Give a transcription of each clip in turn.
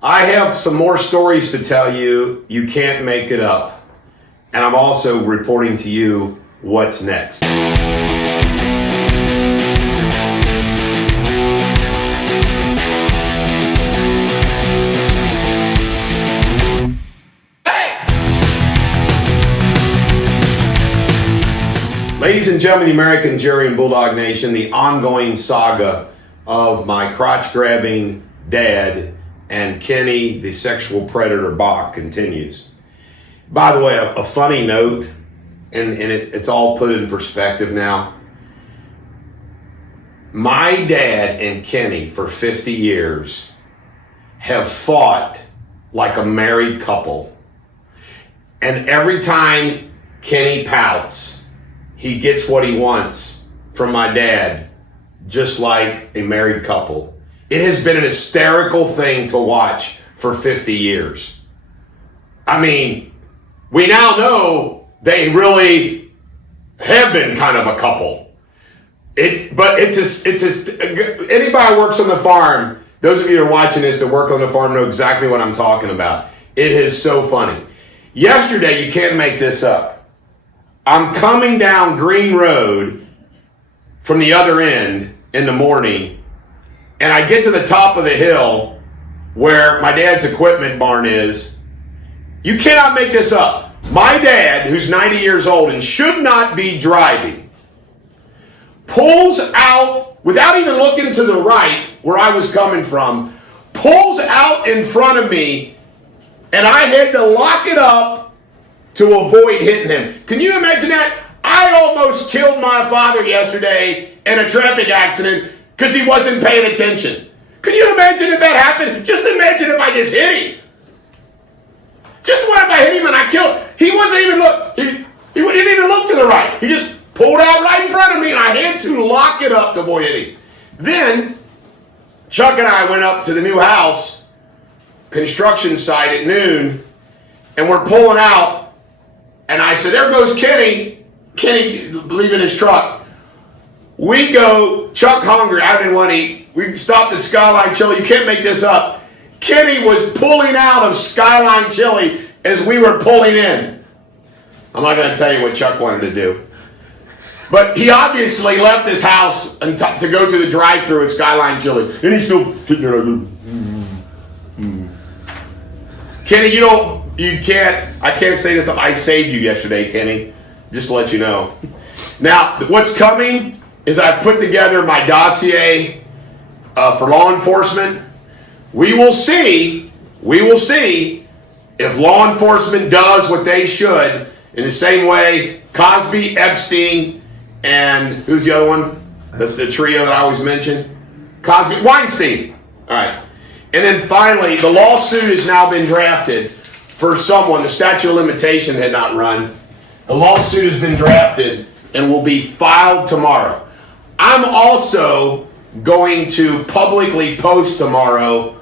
I have some more stories to tell you. You can't make it up. And I'm also reporting to you what's next. Ladies and gentlemen, the American Jury and Bulldog Nation, the ongoing saga of my crotch-grabbing dad and Kenny, the sexual predator Bach, continues. By the way, a funny note, and it's all put in perspective now. My dad and Kenny, for 50 years, have fought like a married couple. And every time Kenny pouts, he gets what he wants from my dad, just like a married couple. It has been an hysterical thing to watch for 50 years. I mean, we now know they really have been kind of a couple. Anybody who works on the farm, those of you that are watching this that work on the farm know exactly what I'm talking about. It is so funny. Yesterday, you can't make this up. I'm coming down Green Road from the other end in the morning, and I get to the top of the hill where my dad's equipment barn is. You cannot make this up. My dad, who's 90 years old and should not be driving, pulls out, without even looking to the right where I was coming from, pulls out in front of me, and I had to lock it up to avoid hitting him. Can you imagine that? I almost killed my father yesterday in a traffic accident because he wasn't paying attention. Can you imagine if that happened? Just imagine if I just hit him. Just what if I hit him and I killed him? He wasn't even he didn't even look to the right. He just pulled out right in front of me and I had to lock it up to avoid hitting him. Then Chuck and I went up to the new house construction site at noon, and we're pulling out. And I said, there goes Kenny. Kenny leaving his truck. We go, Chuck hungry, I didn't want to eat. We stopped at Skyline Chili. You can't make this up. Kenny was pulling out of Skyline Chili as we were pulling in. I'm not going to tell you what Chuck wanted to do. But he obviously left his house to go to the drive-thru at Skyline Chili. And he's still sitting there like, Kenny, I can't say this. I saved you yesterday, Kenny. Just to let you know. Now, what's coming is I've put together my dossier for law enforcement. We will see if law enforcement does what they should in the same way Cosby, Epstein, and who's the other one? The trio that I always mention. Cosby, Weinstein. All right. And then finally, the lawsuit has now been drafted for someone. The statute of limitation had not run. The lawsuit has been drafted and will be filed tomorrow. I'm also going to publicly post tomorrow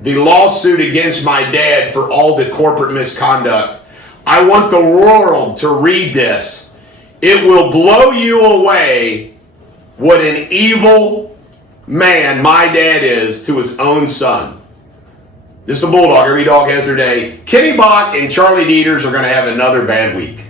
the lawsuit against my dad for all the corporate misconduct. I want the world to read this. It will blow you away what an evil man my dad is to his own son. This is the Bulldog. Every dog has their day. Kenny Bach and Charlie Deters are going to have another bad week.